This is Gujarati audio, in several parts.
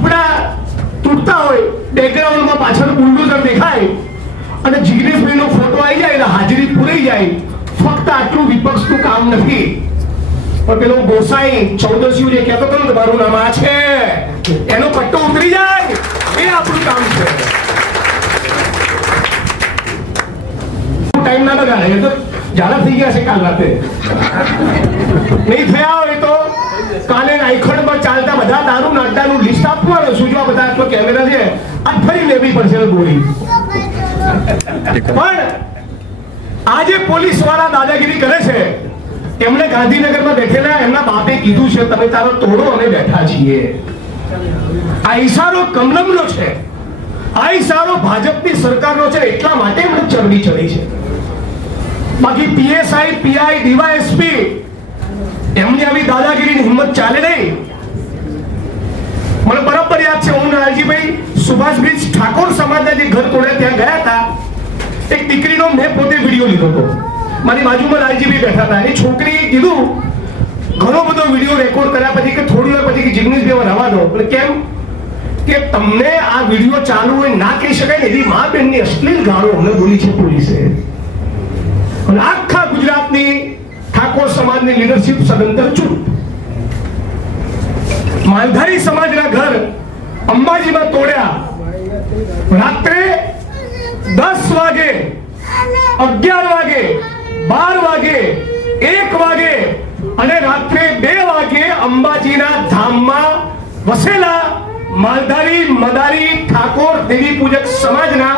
ઝૂંપડા તૂટતા હોય બેકગ્રાઉન્ડમાં પાછળ બુલડોઝર દેખાય અને જિગ્નેશભાઈનો ફોટો આવી જાય એટલે હાજરી પૂરી જાય. ફક્ત આટલું વિપક્ષનું કામ નથી. પણ પેલો ગોસાઈ ચૌદસિયું જે કહેતો હતો ને, મારું નામ આ છે. એનો પટ્ટો ઉતરી જાય. એ આપણું કામ છે. ટાઈમ ના બગાડે એ તો જાડા થઈ ગયા છે કાલ રાતે. નહીં થયા હોય. કાલે નાયખંડમાં ચાલતા બધા દારૂ નાડાનું લિસ્ટ આપવાનું આ બધા આટલો કેમેરા છે, આ ફરી લેવી પડશે ગોળી. પણ આજે પોલીસવાળા દાદાગીરી કરે છે એમણે ગાંધીનગરમાં બેઠેલા એમના બાપે કીધું છે, તમે તારો તોડો અમે બેઠા છીએ. આ ઈશારો કમલમનો છે. આ ઈશારો ભાજપની સરકારનો છે, એટલા માટે એમણે ચરબી ચડી છે. બાકી પીએસઆઈ પીઆઈ ડીવાયએસપી એમની આવી દાદાગીરીની હિંમત ચાલે નહીં. મને બરાબર યાદ છે, હું લાલજીભાઈ સુભાષ ઠાકોર સમાજના જે ઘર તોડે ત્યાં ગયા હતા, એક દીકરીનો મેં પોતે વીડિયો લીધો હતો. મારી બાજુમાં લાલજીભાઈ બેઠા હતા. એ છોકરીએ કીધું, ઘણો બધો વીડિયો રેકોર્ડ કર્યા પછી કે થોડી વાર પછી કે જિગ્નેશભાઈ રવા દો એટલે કેમ? કે તમને આ વીડિયો ચાલુ હોય ના કહી શકાય ને એવી મા બહેનની અશ્લીલ ગાળો અમને બોલી છે પોલીસે. સમાજની લીડરશિપ સદંતર ચૂપ માલધારી સમાજના ઘર અંબાજીમાં તોડ્યા. રાત્રે દસ વાગે, અગિયાર વાગે, બાર વાગે, એક વાગે અને રાત્રે બે વાગે અંબાજીના ધામમાં વસેલા માલધારી મદારી ઠાકોર દેવી પૂજક સમાજના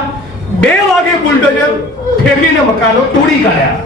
બે વાગે બુલડોઝર ફેરવીને મકાનો તોડી કાઢ્યા.